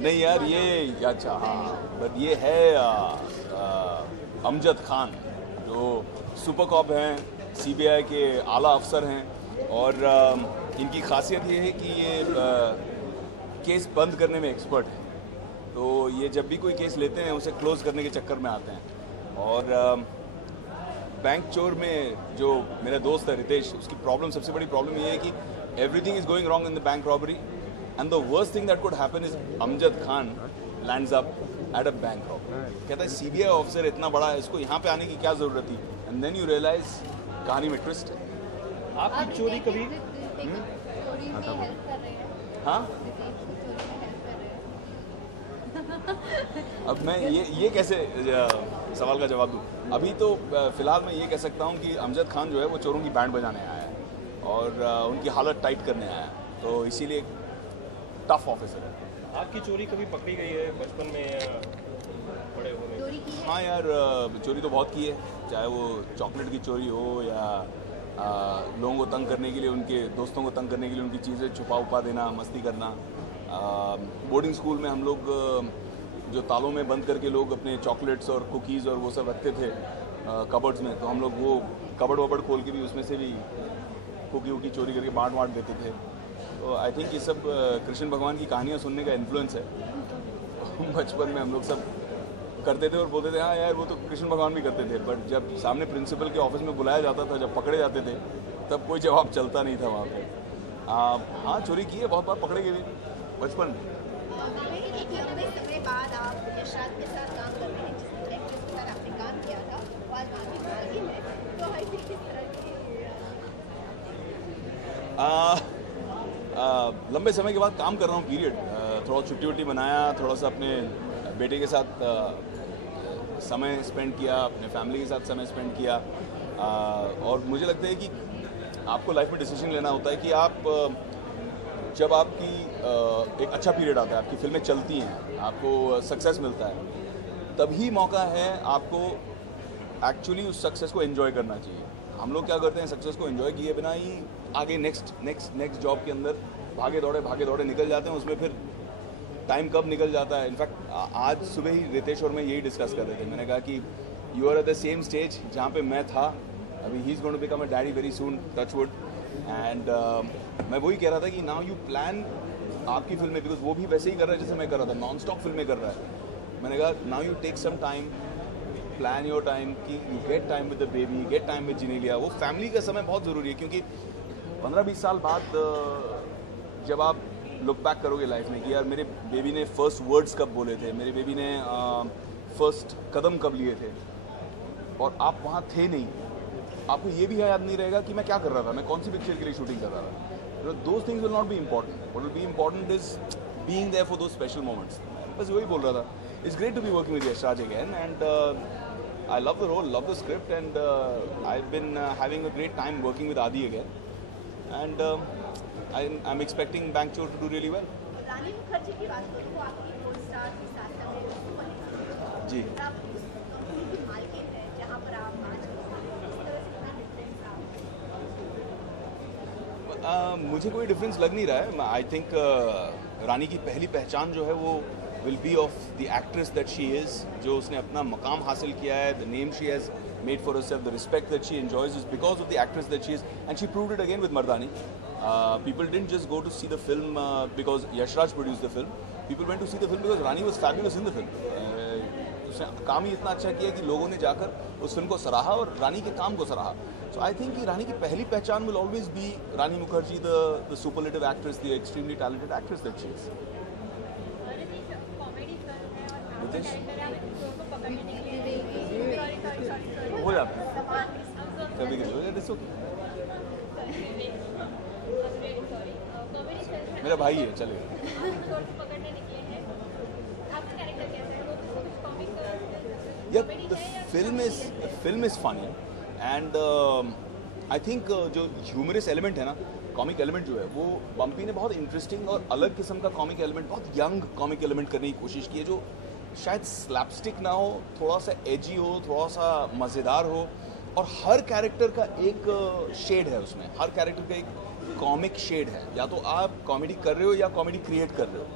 नहीं यार, ये अच्छा हाँ, बट ये है अमजद खान, जो सुपर कॉप हैं, सीबीआई के आला अफसर हैं, और इनकी खासियत ये है कि ये केस बंद करने में एक्सपर्ट है। तो ये जब भी कोई केस लेते हैं उसे क्लोज करने के चक्कर में आते हैं। और बैंक चोर में जो मेरा दोस्त है रितेश, उसकी प्रॉब्लम, सबसे बड़ी प्रॉब्लम ये है कि everything is going wrong in the bank robbery, and the worst thing that could happen is Amjad Khan lands up at a bank robbery. कहता है सीबीआई ऑफिसर इतना बड़ा है, इसको यहाँ पे आने की क्या जरूरत थी, एंड देन यू रियलाइज कहानी में ट्विस्ट है। आपकी चोरी कभी हाँ, अब मैं ये कैसे सवाल का जवाब दूँ? अभी तो फिलहाल मैं ये कह सकता हूँ कि अमजद खान जो है वो चोरों की बैंड बजाने आया है और उनकी हालत टाइट करने आया है, तो इसीलिए टफ ऑफिसर है। आपकी चोरी कभी पकड़ी गई है बचपन में या बड़े होने? हाँ यार, चोरी तो बहुत की है, चाहे वो चॉकलेट की चोरी हो या लोगों को तंग करने के लिए, उनके दोस्तों को तंग करने के लिए उनकी चीज़ें छुपा उपा देना, मस्ती करना। बोर्डिंग स्कूल में हम लोग जो तालों में बंद करके लोग अपने चॉकलेट्स और कुकीज़ और वो सब रखते थे कबर्ड्स में, तो हम लोग वो कबर्ड वबर्ड खोल के भी उसमें से भी कुकी वुकी चोरी करके बांट देते थे। तो आई थिंक ये सब कृष्ण भगवान की कहानियाँ सुनने का इन्फ्लुएंस है। बचपन में हम लोग सब करते थे और बोलते थे हाँ यार वो तो कृष्ण भगवान भी करते थे, बट जब सामने प्रिंसिपल के ऑफिस में बुलाया जाता था, जब पकड़े जाते थे, तब कोई जवाब चलता नहीं था वहाँ पे। हाँ, चोरी की है, बहुत बार पकड़े गए भी बचपन में। लंबे समय के बाद काम कर रहा हूँ, पीरियड थोड़ा छुट्टी वुट्टी बनाया, थोड़ा सा अपने बेटे के साथ समय स्पेंड किया, अपने फैमिली के साथ समय स्पेंड किया। और मुझे लगता है कि आपको लाइफ में डिसीजन लेना होता है कि आप जब आपकी एक अच्छा पीरियड आता है, आपकी फिल्में चलती हैं, आपको सक्सेस मिलता है, तभी मौका है आपको एक्चुअली उस सक्सेस को एंजॉय करना चाहिए। हम लोग क्या करते हैं, सक्सेस को एंजॉय किए बिना ही आगे नेक्स्ट जॉब के अंदर भागे दौड़े निकल जाते हैं, उसमें फिर टाइम कब निकल जाता है। इनफैक्ट आज सुबह ही रितेश और मैं यही डिस्कस कर रहे थे, मैंने कहा कि you are at the same stage जहाँ पे मैं था, अभी ही is going to become a daddy very soon, touch wood. And मैं वही कह रहा था कि नाउ यू प्लान आपकी फिल्में, बिकॉज वो भी वैसे ही कर रहा है जैसे मैं कर रहा था, नॉन स्टॉप फिल्में कर रहा है। मैंने कहा now you take some time, plan your time, कि you get time with the baby, get time with Genelia. वो फैमिली का समय बहुत ज़रूरी है, क्योंकि 15-20 साल बाद जब आप लुक बैक करोगे लाइफ में कि यार मेरे बेबी ने फर्स्ट वर्ड्स कब बोले थे, मेरे बेबी ने फर्स्ट कदम कब लिए थे, और आप वहाँ थे नहीं, आपको ये भी याद नहीं रहेगा कि मैं क्या कर रहा था, मैं कौन सी पिक्चर के लिए शूटिंग कर रहा था। Those things will not be important, what will be important is being there for those special moments. बस वही बोल रहा था। It's great to be working with Yashraj again, and I love the role, love the script, and I've been having a great time working with Adi again, and I'm expecting Bank Chor to do really well. रानी मुखर्जी की बात करूँ तो आपकी co-star के साथ में जी, की मालकिन है जहाँ पर आप आज मुझे कोई डिफरेंस लग नहीं रहा है। आई थिंक रानी की पहली पहचान जो है वो will be of the actress that she is, जो उसने अपना मकाम हासिल किया है, the name she has made for herself, the respect that she enjoys is because of the actress that she is, and she proved it again with Mardani. People didn't just go to see the film because Yashraj produced the film. People went to see the film because Rani was fabulous in the film. उसने काम ही इतना अच्छा किया कि लोगों ने जाकर उस फिल्म को सराहा और रानी के काम को सराहा। सो आई थिंक कि रानी की पहली पहचान will always be Rani Mukherjee, the superlative actress, the extremely talented actress that she is. हो जाता है कभी कभी, मेरा भाई है, चलेगा। Yeah, the film is funny, and I think जो ह्यूमरस एलिमेंट है ना, कॉमिक एलिमेंट जो है, वो बम्पी ने बहुत इंटरेस्टिंग और अलग किस्म का कॉमिक एलिमेंट, बहुत यंग कॉमिक एलिमेंट करने की कोशिश की है, जो शायद स्लैपस्टिक ना हो, थोड़ा सा एजी हो, थोड़ा सा मज़ेदार हो, और हर कैरेक्टर का एक शेड है उसमें, हर कैरेक्टर का एक कॉमिक शेड है, या तो आप कॉमेडी कर रहे हो या कॉमेडी क्रिएट कर रहे हो,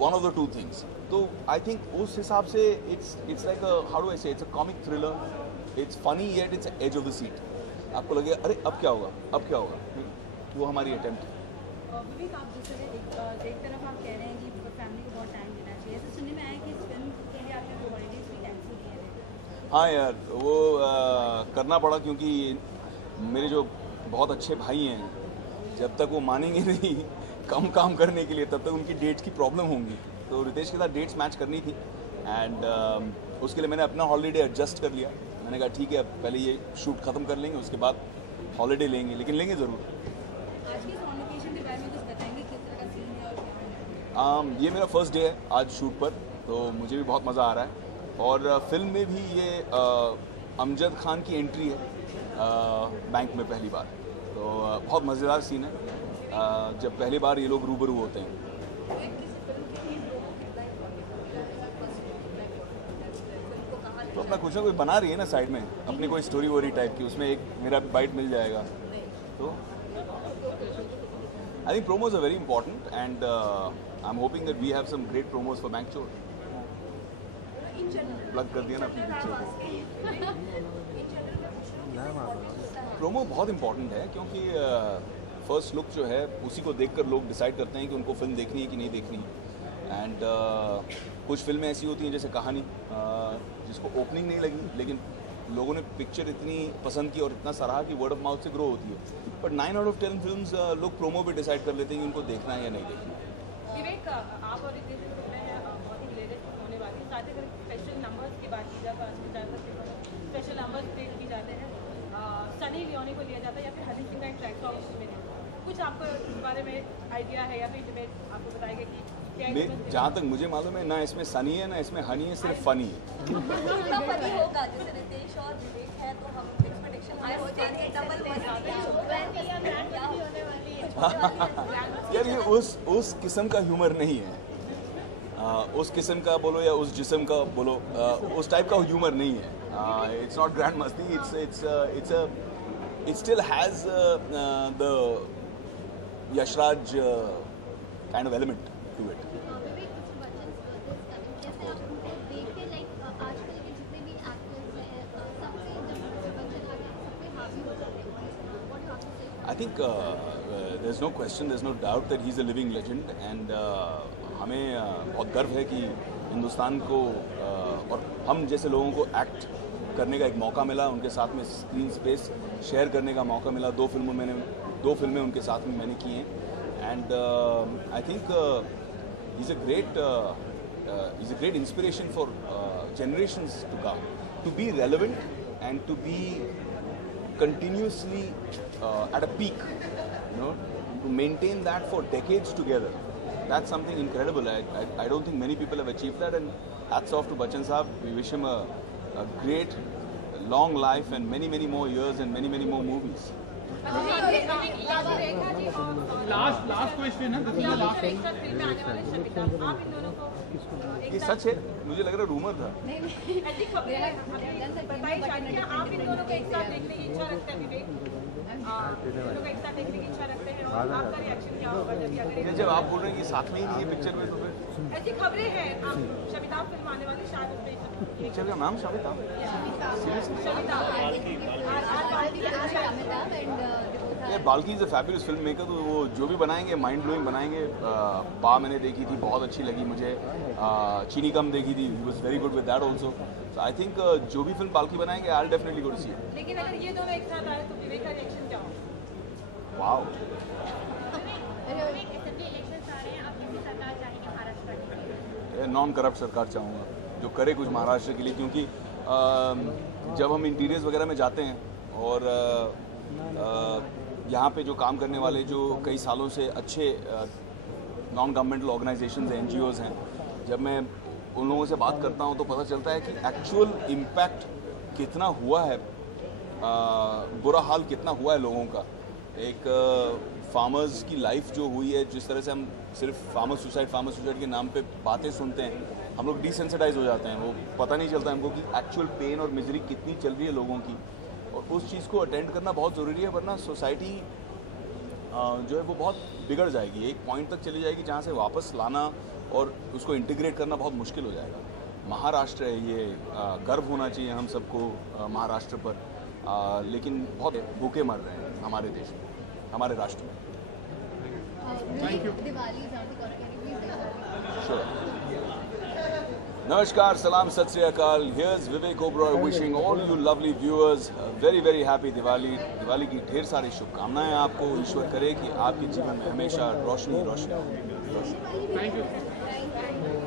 one of the two things. तो आई थिंक उस हिसाब से it's like how do I say, it's a comic thriller, it's funny yet it's edge of the seat. आपको लगेगा अरे अब क्या होगा, अब क्या होगा, वो हमारी अटेम्प्ट है। विवेक, आप दूसरे एक तरफ आप कह रहे हैं कि फैमिली को बहुत टाइम देना चाहिए, तो सुनने में आया कि इस फिल्म के लिए आपने हॉलीडेज भी कैंसिल किए हैं। हाँ यार, वो करना पड़ा क्योंकि मेरे जो बहुत अच्छे भाई हैं, जब तक वो मानेंगे नहीं कम काम करने के लिए, तब तक उनकी डेट्स की प्रॉब्लम होंगी। तो रितेश के साथ डेट्स मैच करनी थी एंड उसके लिए मैंने अपना हॉलीडे एडजस्ट कर लिया। मैंने कहा ठीक है, अब पहले ये शूट ख़त्म कर लेंगे, उसके बाद हॉलीडे लेंगे, लेकिन लेंगे ज़रूर। आज के ऑन लोकेशन के बारे में कुछ बताएंगे, किस तरह का सीन है और क्या है? ये मेरा फर्स्ट डे है आज शूट पर, तो मुझे भी बहुत मज़ा आ रहा है। और फिल्म में भी ये अमजद खान की एंट्री है बैंक में पहली बार, तो बहुत मज़ेदार सीन है जब पहली बार ये लोग रूबरू होते हैं। तो अपना कुछ ना कुछ बना रही है ना साइड में, अपनी कोई स्टोरी वोरी टाइप की, उसमें एक मेरा बाइट मिल जाएगा। तो I think promos are very important and I'm hoping that we have some great promos for Bank Chor. Plug कर दिया ना अपनी पिक्चर को। प्रोमो बहुत इंपॉर्टेंट है क्योंकि फर्स्ट लुक जो है उसी को देखकर लोग डिसाइड करते हैं कि उनको फिल्म देखनी है कि नहीं देखनी है। एंड कुछ फिल्में ऐसी होती हैं जैसे कहानी, जिसको ओपनिंग नहीं लगी लेकिन लोगों ने पिक्चर इतनी पसंद की और इतना सराहा कि वर्ड ऑफ माउथ से ग्रो होती है। बट 9 out of 10 फिल्म्स लोग प्रोमो पे डिसाइड कर लेते हैं कि उनको देखना है या नहीं देखना। विवेक, आप और रितेश की फिल्में बहुत ही रिलेटेड होने वाली है। साथ ही अगर स्पेशल नंबर्स की बात की जाए तो आजकल ज़्यादातर स्पेशल नंबर्स पेश किए जाते हैं, सनी लियोनी को लिया जाता है या फिर हनी सिंह का एक ट्रैक सॉन्ग उसमें है। कुछ आपको इस बारे में आइडिया है या फिर इंटीमेट आपको बताएगा कि क्या मैं जहाँ तक मुझे मालूम है ना इसमें सनी है ना इसमें हनी है, सिर्फ फनी है। कितना फनी होगा? जैसे रितेश और विवेक है तो हम एक्सपेक्टेशन हाई हो जाएंगे, डबल यार ये उस किस्म का ह्यूमर नहीं है, उस किस्म का बोलो या उस जिस्म का बोलो, उस टाइप का ह्यूमर नहीं है। It's not Grand Masti, it still has the Yashraj kind of element to it. Vivek, कुछ वचन जैसे आप उनको देख के लाइक आजकल के जितने भी एक्टर्स हैं सबसे जब वचन आ गया सब पे हावी हो जाते हैं। व्हाट यू हैव टू से? I think there's no question, there's no doubt that he's a living legend and हमें बहुत गर्व है कि हिंदुस्तान को और हम जैसे लोगों को एक्ट करने का एक मौका मिला, उनके साथ में स्क्रीन स्पेस शेयर करने का मौका मिला। 2 फिल्में उनके साथ में मैंने की हैं and I think he's a great inspiration for generations to come, to be relevant and to be continuously at a peak, you know, to maintain that for decades together. That's something incredible. I don't think many people have achieved that, and hats off to Bachchan Saab. We wish him a great long life and many more years and many more movies. Last question है, this is the last. एक साथ film में आने वाले शमिता, आप इन दोनों को ये सच है? मुझे लग रहा है रूमर था। ऐसी खबरें हैं, बताई जा रही हैं, आप इन दोनों को एक साथ देखने की इच्छा रखते हैं विवेक? इन दोनों को एक साथ देखने की इच्छा रखते हैं और आपका रिएक्शन क्या होगा जब आप बोल रहे हैं कि साथ में ही नहीं है पिक्चर में, तो फिर ऐसी खबरें हैं? शमिता फिल्म आने वाली, शायद उस पे पिक्चर का नाम शामिता? शमिता यार Balki is a fabulous film maker, तो वो जो भी बनाएंगे माइंड ब्लोइंग बनाएंगे। पा मैंने देखी थी, बहुत अच्छी लगी मुझे। चीनी कम देखी थी, he was very good with that also. So I think जो भी फिल्म बाल्की बनाएंगे I will definitely go to see it. लेकिन अगर ये दोनों एक साथ आए तो विवेक का रिएक्शन क्या होगा? वाओ, नॉन करप्ट सरकार चाहूँगा जो करे कुछ महाराष्ट्र के लिए, क्योंकि जब हम इंटीरियर्स वगैरह में जाते हैं और यहाँ पे जो काम करने वाले जो कई सालों से अच्छे नॉन गवर्नमेंटल ऑर्गेनाइजेशंस हैं, NGOs हैं, जब मैं उन लोगों से बात करता हूँ तो पता चलता है कि एक्चुअल इम्पैक्ट कितना हुआ है, बुरा हाल कितना हुआ है लोगों का। एक फार्मर्स की लाइफ जो हुई है, जिस तरह से हम सिर्फ फार्मर सुसाइड के नाम पे बातें सुनते हैं, हम लोग डिसेंसिटाइज हो जाते हैं। वो पता नहीं चलता हमको कि एक्चुअल पेन और मिजरी कितनी चल रही है लोगों की, और उस चीज़ को अटेंड करना बहुत ज़रूरी है, वरना सोसाइटी जो है वो बहुत बिगड़ जाएगी, एक पॉइंट तक चली जाएगी जहाँ से वापस लाना और उसको इंटीग्रेट करना बहुत मुश्किल हो जाएगा। महाराष्ट्र है ये, गर्व होना चाहिए हम सबको महाराष्ट्र पर, लेकिन बहुत भूखे मर रहे हैं हमारे देश में, हमारे राष्ट्र में। Sure. Namaskar, salam, sat sri akal. Here's Vivek Oberoi wishing all you lovely viewers a very very happy Diwali. Diwali की ढेर सारी शुभकामनाएं आपको। ईश्वर करे कि आपके जीवन में हमेशा रोशनी रोशनी हो। Thank you.